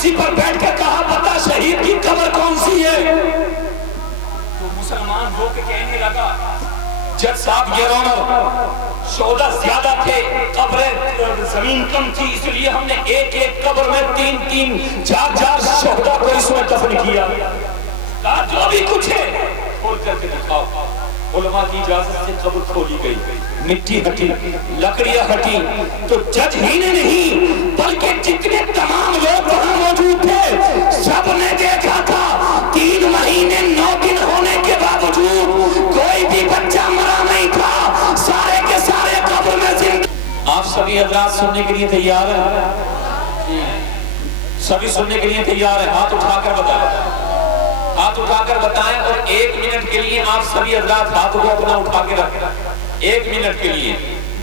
کرسی پر بیٹھ کے کہا بتا شہید کی قبر کون سی ہے؟ تو مسلمان رو کے کہنے لگا جج صاحب یہ رونا شہداء زیادہ تھے قبریں زمین کم تھی اس لیے ہم نے ایک ایک قبر میں تین تین چار چار شہداء کو اس میں دفن کیا. کہا جو بھی کچھ ہے کھول کر کے دکھاؤ. علماء کی اجازت سے قبر کھولی گئی, مٹی ہٹی, لکڑیاں ہٹی. تو جج ہی نے نہیں بلکہ جتنے تمام لوگ وہاں موجود تھے سب نے دیکھا تھا 3 مہینے 9 دن ہونے کے باوجود کوئی بھی بچہ مرا نہیں تھا, سارے کے سارے قبر میں زندہ. آپ سبھی حضرات سننے کے لیے تیار ہیں؟ سبھی سننے کے لیے تیار ہیں؟ ہاتھ اٹھا کر بتائیں, ہاتھ اٹھا کر بتائیں. اور 1 منٹ کے لیے آپ سبھی حضرات ہاتھ کو اپنا اٹھا کے رکھیں. 1 منٹ کے لیے,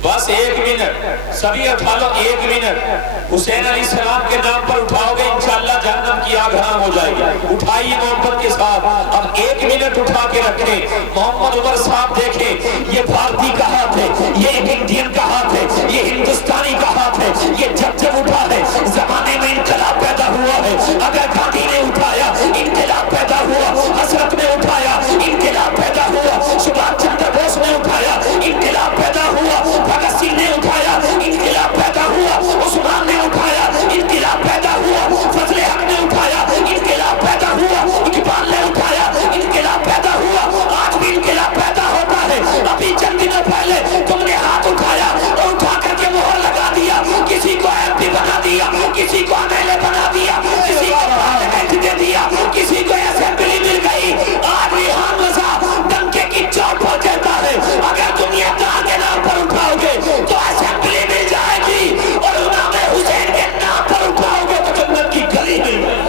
بس 1 منٹ, سبھی اٹھا لو. 1 منٹ حسین علیہ السلام کے نام پر اٹھاؤ گے انشاءاللہ جہنم کی آگ حرام ہو جائے گی. اٹھائیے محبت کے ساتھ. اب 1 منٹ اٹھا کے رکھیں. محمد عمر صاحب دیکھیں, یہ بھارتی کا ہاتھ ہے, یہ انڈین کا ہاتھ ہے, یہ ہندوستانی کا ہاتھ ہے. یہ جب اٹھا ہے زمانے میں انقلاب پیدا ہوا ہے. اگر گاندھی نے اٹھایا انقلاب پیدا ہوا, حضرت نے اٹھایا انقلاب پیدا ہوا, سبھاش چندر بوس نے اٹھایا انقلاب پیدا ہوا, بھگت سنگھ نے اٹھایا انقلاب پیدا ہوا, عثمان نے اٹھایا انقلاب پیدا ہوا, فضل حق نے اٹھایا انقلاب پیدا ہوا, اقبال نے اٹھایا انقلاب پیدا ہوا. آج بھی انقلاب پیدا ہوتا ہے. ابھی چند دنوں پہلے تم نے ہاتھ اٹھایا اور اٹھا کر کے مہر لگا دیا, کسی کو ایم پی بنا دیا, کسی کو ایم ایل اے بنا دیا, کسی کو پارلیمنٹ دے دیا, کسی کو اسمبلی مل گئی. آج ریحان رضا ڈنکے کی چوٹ پر کہتا ہے اگر دنیا دار کے نام پر اٹھاؤ گے تو اسمبلی مل جائے گی, اور امام حسین کے نام پر اٹھاؤ گے تو جنت کی گلی مل جائے گی.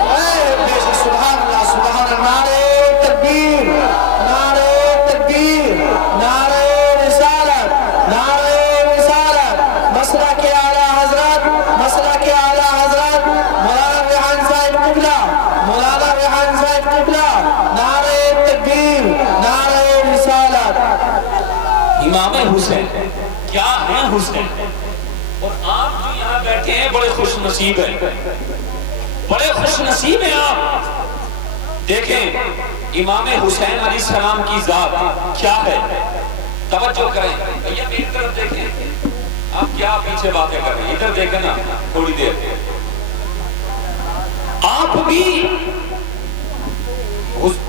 سبحان اللہ, سبحان اللہ. نعرہ تکبیر, نعرہ تکبیر, نعرہ رسالت, نعرہ رسالت. مسلک اعلیٰ حضرت, مسلک اعلیٰ حضرت مولانا ریحان صاحب قبلہ, مولانا ریحان صاحب قبلہ. نعرہ تکبیر, نعرہ رسالت. امام حسین کیا ہے حسین؟ اور آپ جو یہاں بیٹھے ہیں بڑے خوش نصیب ہیں, بڑے خوش نصیب ہیں آپ. دیکھیں امام حسین علیہ السلام کی ذات کیا ہے, توجہ کریں. یہ میری طرف دیکھیں, آپ کیا پیچھے باتیں کر رہے ہیں, ادھر دیکھیں نا تھوڑی دیر. آپ بھی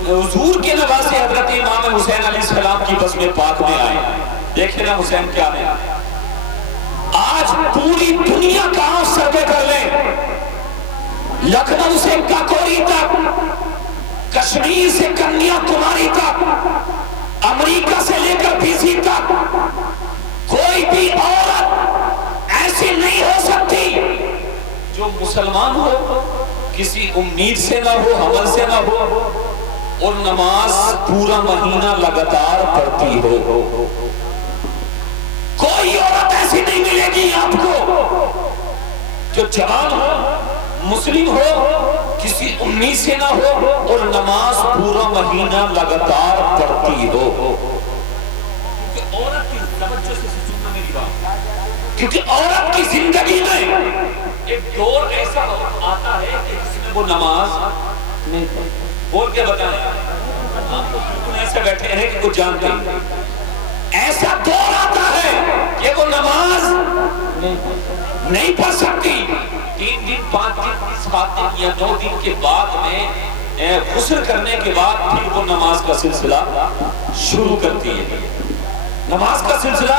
حضور کے نواسے حضرت امام حسین علیہ السلام کی بزم پاک میں آئے. دیکھیں نا حسین کیا ہے. آج پوری دنیا کا آپ سروے کر لیں, لکھنؤ سے کاکوری تک, کشمیر سے کنیا کماری تک, امریکہ سے لے کر بیسی تک, کوئی بھی عورت ایسی نہیں ہو سکتی جو مسلمان ہو, کسی امید سے نہ ہو, حمل سے نہ ہو, اور نماز پورا مہینہ لگاتار پڑھتی ہو. کوئی عورت ایسی نہیں ملے گی آپ کو جو جوان ہو, مسلم ہو, کسی امید سے نہ ہو, اور نماز پورا مہینہ لگاتار پڑھتی ہو. کیونکہ عورت کی توجہ سے سننا میری بات, کیونکہ عورت کی زندگی میں ایک دور ایسا آتا ہے کہ جس میں وہ نماز نہیں بول کے بتائیں. آپ کو بالکل ایسے بیٹھے ہیں کہ وہ جانتے ہیں. ایسا دور آتا ہے کہ وہ نماز نہیں پڑھ سکتی. 3 دن 5 دن 7 دن یا 9 دن کے بعد میں غسل کرنے کے بعد پھر وہ نماز کا سلسلہ شروع کرتی ہے. نماز کا سلسلہ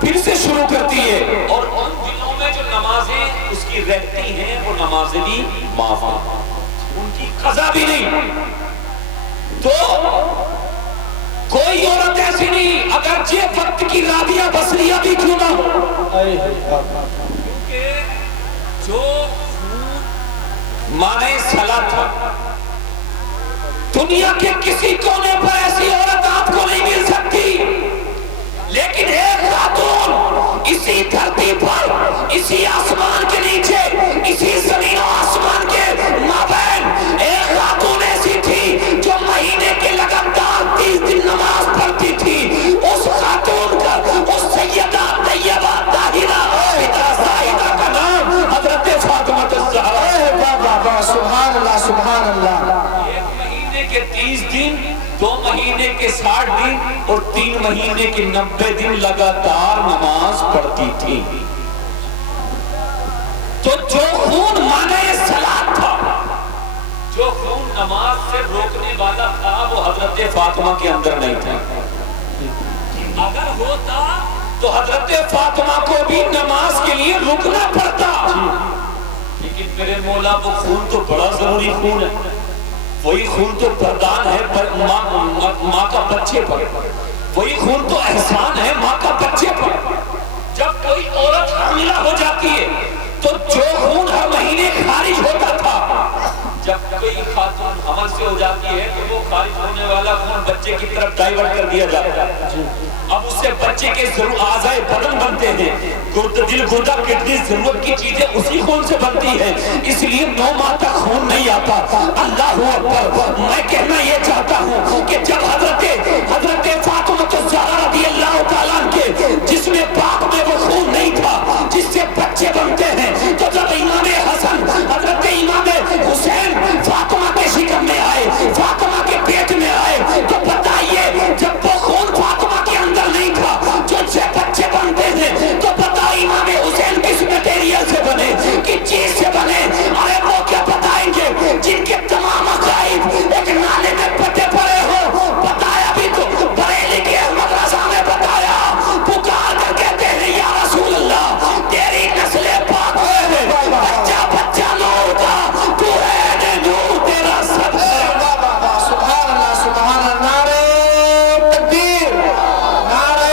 پھر سے شروع کرتی ہے, اور ان دنوں میں جو نمازیں اس کی رہتی ہیں وہ نمازیں بھی معاف ہیں, ان کی قضا بھی نہیں. تو کوئی عورت ایسی نہیں, اگر یہ وقت کی رابعہ بصریہ بھی کیوں نہ ہو, کیونکہ جو مانے صلاۃ دنیا کے کسی کونے پر ایسی عورت آپ کو نہیں مل سکتی. لیکن ایک خاتون اسی دھرتی پر, اسی آسمان کے نیچے, اسی زمین و آسمان کے مابین ایک خاتون ایسی تھی جو مہینے کے لگاتار 30 دن نماز پڑھتی تھی. اس خاتون کا, اس سیدہ طیبہ طاہرہ عابدہ زاہدہ کا نام حضرت فاطمہ الزہرا. اللہ سبحان اللہ. 1 مہینے کے 30 دن، 2 مہینے کے 60 دن اور 3 مہینے کے 90 دن لگاتار نماز پڑھتی تھی. تو جو خون مانے صلاۃ تھا، جو خون نماز سے روکنے والا تھا، وہ حضرت فاطمہ کے اندر نہیں تھا. اگر ہوتا تو حضرت فاطمہ کو بھی نماز کے لیے رکنا پڑتا. لیکن میرے مولا وہ خون تو بڑا ضروری خون ہے، وہی خون تو پردان ہے ماں کا بچے پر، وہی خون تو احسان ہے ماں کا بچے پر. جب کوئی عورت حاملہ ہو جاتی ہے تو جو خون ہر مہینے خارج ہوتا تھا، جب کوئی خاتون حمل سے ہو جاتی ہے تو وہ خارج ہونے والا خون بچے کی طرف ڈائیورٹ کر دیا جاتا ہے. اب اس سے بچے کے اعضائے بدن بنتے ہیں، دل گردہ کڈنی ضرورت کی چیزیں اسی خون سے بنتی ہیں. اس لیے 9 ماہ تک خون نہیں آتا. اللہ اکبر. میں کہنا یہ چاہتا ہوں کہ جب حضرت فاطمہ الزہرا رضی اللہ تعالیٰ کے جس میں پاک میں وہ خون نہیں تھا جس سے بچے بنتے ہیں، تو جب امام حسن حضرت امام حسین فاطمہ کے شکم میں آئے، فاطمہ کے پیٹ میں آئے، تو بتائیے جب وہ خون فاطمہ کے اندر نہیں تھا جو سے بچے بنتے ہیں، تو بتا امام حسین کس میٹیریل سے بنے، کس چیز سے بنے؟ ارے وہ کیا بتائیں گے جن کے تمام عقائد ایک نالے میں پٹے پڑے ہو. بتایا بھی تو بریلی کے احمد رضا نے بتایا، پکار کر کہتے ہیں یا رسول اللہ تیری نسل پاک ہوئے بچہ بچہ نور کا، تو ہے نور تیرا سب ہے. سبحان اللہ سبحان اللہ. نعرہ تکبیر، نعرہ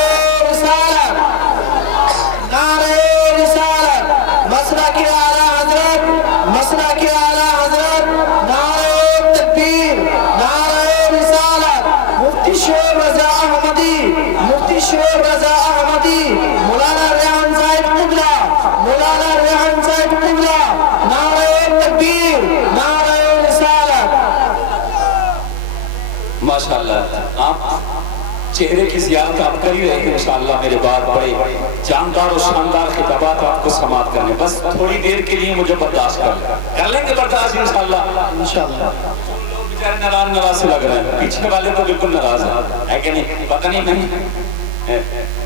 رسالت، نعرہ رسالت. مسئلہ کے اعلیٰ حضرت، مسئلہ کے اعلیٰ حضرت. نعرہ تکبیر، نعرہ رسالت. مفتی شعیب رضا احمدی، مفتی شعیب رضا احمدی، مولانا ریحان صاحب قبلہ، مولانا ریحان صاحب قبلہ. نعرہ تکبیر، نعرہ رسالت. ماشاءاللہ آپ چہرے کی زیارت آپ کر ہی رہے ہیں. انشاءاللہ میرے بعد بڑے جاندار اور شاندار خطابات آپ کو سماعت کرنے، بس تھوڑی دیر کے لیے مجھے برداشت کر لیں گے برداشت انشاءاللہ. انشاءاللہ. لوگ بیچارے ناراض سے لگ رہے ہیں، پیچھے والے تو بالکل ناراض ہے کہ نہیں؟ پتہ نہیں.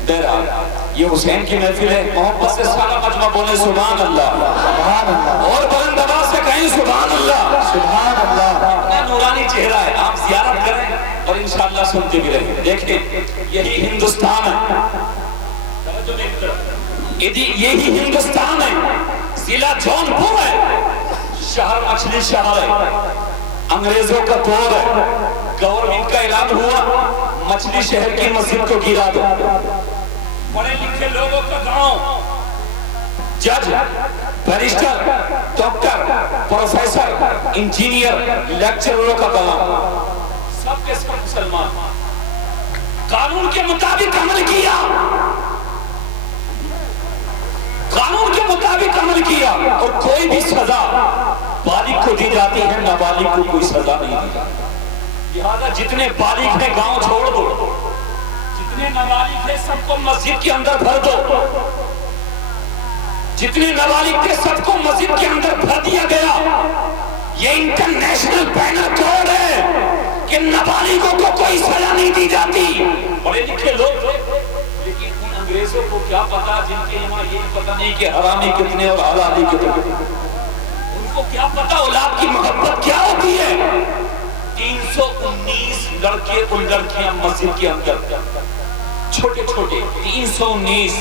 بہرحال یہ حسین کی محفل ہے، محبت سے سارا مجمع بولے سبحان اللہ، سبحان اللہ، اور بلند آواز سے کہیں سبحان اللہ. سبحان اللہ. اتنا نورانی چہرہ ہے، آپ زیارت کریں اور انشاءاللہ سنتے بھی رہیں. دیکھیں یہی ہندوستان ہے، یہی ہندوستان ہے. ضلع جون پور ہے، شہر مچھلی شہر ہے. انگریزوں کا دور ہے، گورنمنٹ کا اعلان ہوا مچھلی شہر کی مسجد کو گرا دو. پڑھے لکھے لوگوں کا گاؤں، جج، بیرسٹر، ڈاکٹر، پروفیسر، انجینئر، لیکچرروں کا گاؤں، سب کے سب مسلمان. قانون کے مطابق عمل کیا، قانون کے مطابق عمل کیا، اور کوئی بھی سزا بالغ کو دی جاتی ہے، نابالغ کو کوئی سزا نہیں دی جاتی. لہذا جتنے بالغ ہیں گاؤں چھوڑ دو، جتنے نابالغ ہیں سب کو مسجد کے اندر بھر دو. جتنے نابالغ تھے سب کو مسجد کے اندر بھر دیا گیا. یہ انٹرنیشنل پینل کوڈ ہے کہ نابالغوں کو کوئی سزا نہیں دی جاتی. بڑے لکھے لوگ تھے، لیکن ان انگریزوں کو کیا پتا جن کے یہاں یہ پتا نہیں کہ حرامی کتنے اور حلالی کتنے. ان کو کیا پتا اولاد کی محبت کیا ہوتی ہے. 319 لڑکے اور لڑکیاں مسجد کے اندر، چھوٹے چھوٹے 319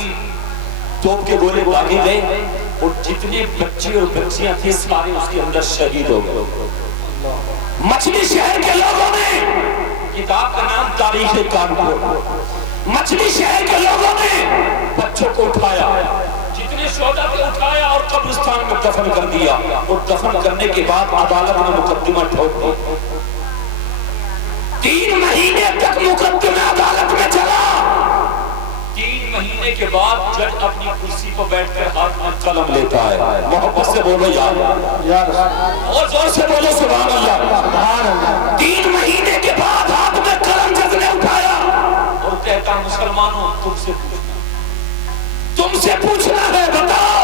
توپ کے گولے باغی گئے، اور جتنے بچے اور بچیاں تھے سارے اس کے اندر شہید ہو گئے. مچھلی شہر کے لوگوں نے، کتاب کا نام تاریخ کانپور، مچھلی شہر کے لوگوں نے بچوں کو اٹھایا، جتنے شہداء کو اٹھایا اور قبرستان میں دفن کر دیا. اور دفن کرنے کے بعد عدالت نے مقدمہ ٹھوک دیا. 3 مہینے تک مقدمہ عدالت میں چلا. 3 مہینے کے بعد جج اپنی کرسی پر بیٹھ کر ہاتھ میں قلم لیتا ہے. محبت سے بولو یا اور زور سے بولو سبحان اللہ. 3 مہینے کے بعد ہاتھ میں قلم جج نے اٹھایا اور کہتا مسلمانوں تم سے پوچھنا ہے، بتاؤ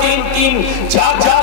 3-3, 4-4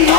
9